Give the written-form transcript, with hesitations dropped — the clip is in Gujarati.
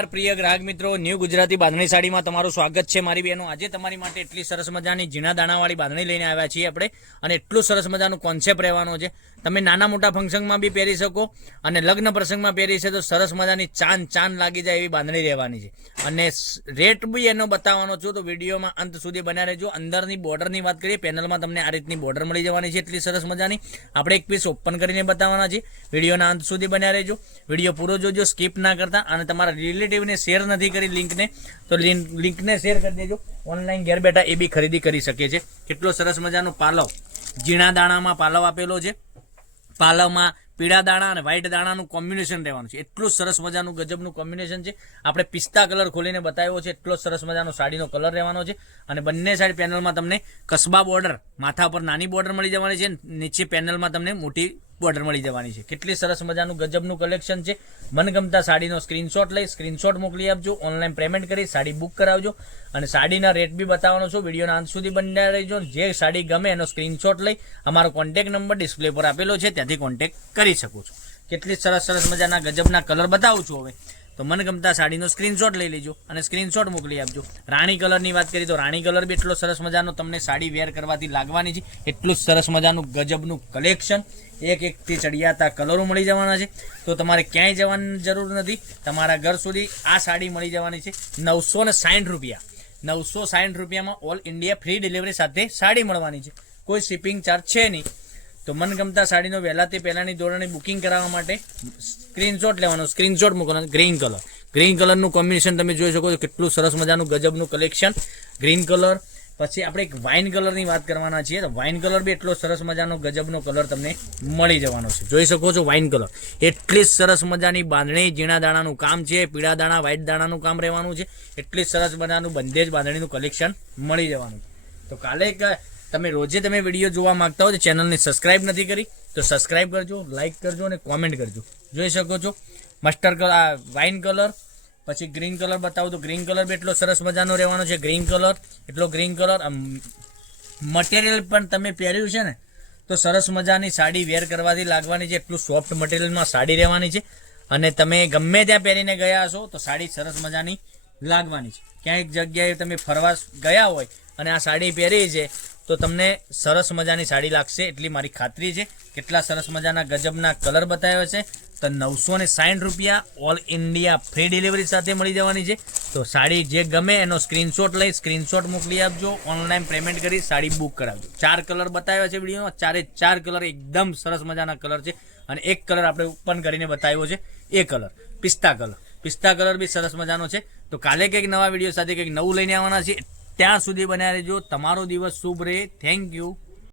પ્રિય ગ્રાહક મિત્રો, ન્યૂ ગુજરાતી બાંધણી સાડીમાં તમારું સ્વાગત છે મારી બહેનો। આજે તમારી માટે એટલી સરસ મજાની ઝીણા દાણાવાળી બાંધણી લઈને આવ્યા છીએ આપણે, અને એટલું સરસ મજાનું કોન્સેપ્ટ રહેવાનો છે। તમે નાના મોટા ફંક્શનમાં બી પહેરી શકો અને લગ્ન પ્રસંગમાં પહેરી છે તો સરસ મજાની ચાંદ લાગી જાય એવી બાંધણી રહેવાની છે। અને રેટ બી એનો બતાવવાનો છું, તો વિડીયોમાં અંત સુધી બન્યા રહેજો। અંદરની બોર્ડરની વાત કરીએ, પેનલમાં તમને આ રીતની બોર્ડર મળી જવાની છે, એટલી સરસ મજાની। આપણે એક પીસ ઓપન કરીને બતાવવાના છે, વિડીયોના અંત સુધી બન્યા રહેજો। વિડીયો પૂરો જોજો, સ્કીપ ના કરતા। અને તમારા રિલેટિવને શેર નથી કરી લિંકને, તો લિંકને શેર કરી દેજો। ઓનલાઈન ઘેર બેઠા એ બી ખરીદી કરી શકે છે। કેટલો સરસ મજાનો પાલવ, ઝીણા દાણામાં પાલવ આપેલો છે। પાલવમાં પીળા દાણા અને વ્હાઈટ દાણાનું કોમ્બિનેશન રહેવાનું છે, એટલું સરસ મજાનું ગજબનું કોમ્બિનેશન છે। આપણે પિસ્તા કલર ખોલીને બતાવ્યો છે, એટલો સરસ મજાનો સાડીનો કલર રહેવાનો છે। અને બંને સાઈડ પેનલમાં તમને કસબા બોર્ડર, માથા પર નાની બોર્ડર મળી જવાની છે, નીચે પેનલમાં તમને મોટી બોર્ડર મળી જવાની છે। કેટલી સરસ મજાનું ગજબનું કલેક્શન છે। મનગમતા સાડીનો સ્ક્રીનશોટ લઈ સ્ક્રીનશોટ મોકલી આપજો, ઓનલાઈન પેમેન્ટ કરી સાડી બુક કરાવજો। અને સાડીના રેટ બી બતાવવાનો છું, વિડીયોના અંત સુધી બન્યા રહેજો। જે સાડી ગમે એનો સ્ક્રીનશોટ લઈ અમારો કોન્ટેક્ટ નંબર ડિસ્પ્લે પર આપેલો છે, ત્યાંથી કોન્ટેક્ટ કરી શકો છો। કેટલી સરસ મજાના ગજબના કલર બતાવું છું હવે, તો મનગમતા સાડીનો સ્ક્રીનશોટ લઈ લેજો અને સ્ક્રીનશોટ મોકલી આપજો। રાણી કલરની વાત કરીએ તો રાણી કલર બી એટલો સરસ મજાનો તમને સાડી વેર કરવાથી લાગવાની છે, એટલું સરસ મજાનું ગજબનું કલેક્શન। એકથી ચડિયાતા કલરો મળી જવાના છે, તો તમારે ક્યાંય જવાની જરૂર નથી, તમારા ઘર સુધી આ સાડી મળી જવાની છે। 960 રૂપિયા, 960 રૂપિયામાં ઓલ ઇન્ડિયા ફ્રી ડિલિવરી સાથે સાડી મળવાની છે, કોઈ શિપિંગ ચાર્જ છે નહીં। તો મનગમતા સાડીનો વહેલા તે પહેલાંની ધોરણે બુકિંગ કરાવવા માટે સ્ક્રીનશોટ લેવાનો, સ્ક્રીનશોટ મૂકવાનો। ગ્રીન કલરનું કોમ્બિનેશન તમે જોઈ શકો છો, કેટલું સરસ મજાનું ગજબનું કલેક્શન। ગ્રીન કલર પછી આપણે એક વાઇન કલરની વાત કરવાના છીએ, તો વાઇન કલર બી એટલો સરસ મજાનો ગજબનો કલર તમને મળી જવાનો છે, જોઈ શકો છો। વાઇન કલર એટલી સરસ મજાની બાંધણી, ઝીણા દાણાનું કામ છે, પીળા દાણા વ્હાઈટ દાણાનું કામ રહેવાનું છે, એટલી સરસ મજાનું બંધેજ બાંધણીનું કલેક્શન મળી જવાનું છે। તો કાલે તમે રોજે વિડીયો જોવા માંગતા હો, તો ચેનલને સબસ્ક્રાઇબ નથી કરી તો સબસ્ક્રાઇબ કરજો, લાઇક કરજો અને કોમેન્ટ કરજો। જોઈ શકો છો મસ્ટર્ડ કલર, આ વાઇન કલર, પછી ગ્રીન કલર બતાવું તો ગ્રીન કલર બી એટલો સરસ મજાનો રહેવાનો છે। ગ્રીન કલર મટીરિયલ પણ તમે પહેર્યું છે ને તો સરસ મજાની સાડી વેર કરવાથી લાગવાની છે, એટલું સોફ્ટ મટીરિયલમાં સાડી રહેવાની છે। અને તમે ગમે ત્યાં પહેરીને ગયા હશો તો સાડી સરસ મજાની લાગવાની છે। ક્યાંક જગ્યાએ તમે ફરવા ગયા હોય અને આ સાડી પહેરી છે તો તમને સરસ મજાની સાડી લાગશે, એટલી મારી ખાતરી છે। કેટલા સરસ મજાના ગજબના કલર બતાવ્યા છે, તો 960 રૂપિયા ઓલ ઇન્ડિયા ફ્રી ડિલિવરી સાથે મળી જવાની છે। તો સાડી જે ગમે એનો સ્ક્રીનશોટ લઈ સ્ક્રીનશોટ મોકલી આપજો, ઓનલાઈન પેમેન્ટ કરી સાડી બુક કરાવજો। 4 કલર બતાવ્યા છે વિડીયોમાં, 4 કલર એકદમ સરસ મજાના કલર છે। અને એક કલર આપણે ઓપન કરીને બતાવ્યો છે, એ કલર પિસ્તા કલર બી સરસ મજાનો છે। તો કાલે કંઈક નવા વિડીયો સાથે કંઈક નવું લઈને આવવાના છે, ત્યાં સુધી બન્યા રહેજો। તમારો દિવસ શુભ રહે। Thank you.